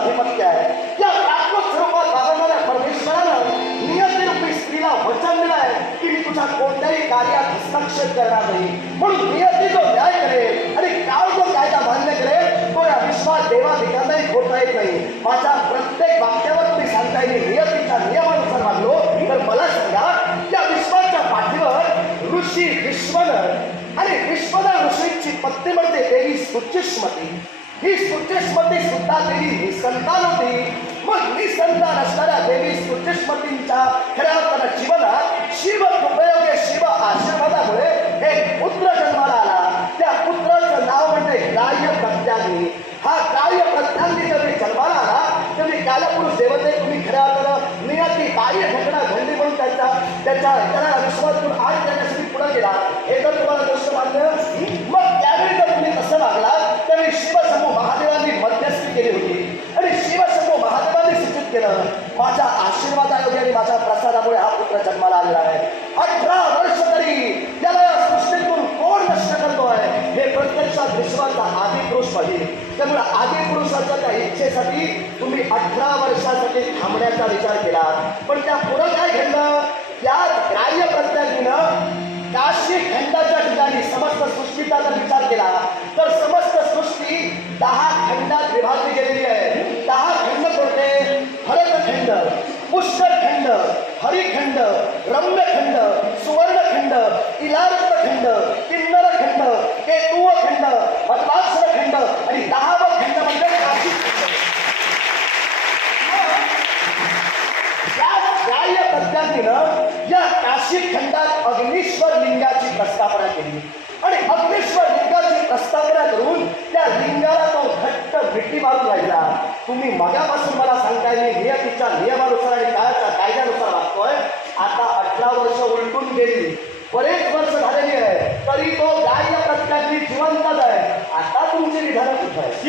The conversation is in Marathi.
आधिपत्य आहे. या प्राकृत स्वरूपात वावरणाऱ्या परमेश्वरानं नियतिरूपी स्त्रीला वचन दिलं आहे की मी तुझ्या कोणत्याही कार्यात हस्तक्षेप करणार नाही. म्हणून नियती जो न्याय करेल आणि काळ जो कायदा मान्य करेल तो या देवा देवाधिकांनाही खोटा येत नाही. माझ्या प्रत्येक वाक्यावर मी सांगता येईल नियतीच्या नियमानुसार वागलो. तर मला सांगा या विश्वाच्या पाठीवर ऋषी विश्वनं आणि विश्वना ऋषींची पत्नी म्हणते देवी सुचिष्मती. ही सुचिष्मती सुद्धा देवी संतान होती. मग निसंतान असणाऱ्या देवी सुचिष्मतींच्या खऱ्या अर्थानं जीवनात शिव उपयोगे शिव आशीर्वादामुळे एक पुत्र जन्माला आला. त्या पुत्राचं नाव म्हणजे ग्राह्य प्रत्यागी हा ग्राह्य प्रत्यागी जर जन्माला आला तर मी कालपुरुष देवते तुम्ही खऱ्या अर्थानं नियती बाह्य घटना घडली म्हणून त्यांचा त्याच्या त्याला विश्वास आज त्याच्यासाठी पुढे गेला. हे जर तुम्हाला गोष्ट मानलं मग त्यावेळी जर तुम्ही तसं वागलात त्यावेळी शिवसमूह महादेवांनी मध्यस्थी केली होती आणि शिवसमूह महादेवांनी सूचित केलं माझ्या आशीर्वादायोगे आणि माझ्या प्रसादामुळे जन्माला आलेला आहे. अठरा वर्ष तरी त्याला या सृष्टीतून कोण नष्ट करतो आहे हे प्रत्यक्षात विश्वाचा आदिपुरुष पाहिजे. त्यामुळे आदिपुरुषाच्या त्या इच्छेसाठी तुम्ही अठरा वर्षासाठी थांबण्याचा विचार केला. पण त्या पुढं काय घडलं? त्या ग्राह्य प्रत्यागीनं काशी खंडाच्या ठिकाणी समस्त सृष्टीचा जर विचार केला तर समस्त सृष्टी दहा खंडात विभागली गेली. हरिखंड रम्यखंड सुवर्णखंड इलारत्नखंड किन्नरखंड केतुवखंड खंड आणि दहावा खंड म्हणजे खंड. या या काशी खंडात अग्निश्वर लिंगाची प्रस्थापना केली. आणि अग्निश्वर लिंगाची प्रस्थापना करून त्या लिंगाला तो घट्ट मिठी मारून राहिला. तुम्ही मगापासून मला सांगताय मी नियतीच्या नियमानुसार आता अठरा वर्ष उलटून गेली. बरेच वर्ष झालेली आहे. तरी तो गाय प्रत्यागी जिवंतच आहे. आता तुमची विधानं कुठं आहे